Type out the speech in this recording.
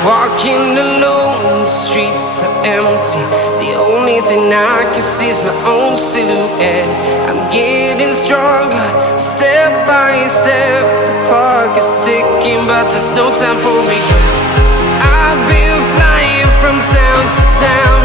Walking alone, the streets are empty. The only thing I can see is my own silhouette. I'm getting stronger, step by step. The clock is ticking, but there's no time for regrets. I've been flying from town to town,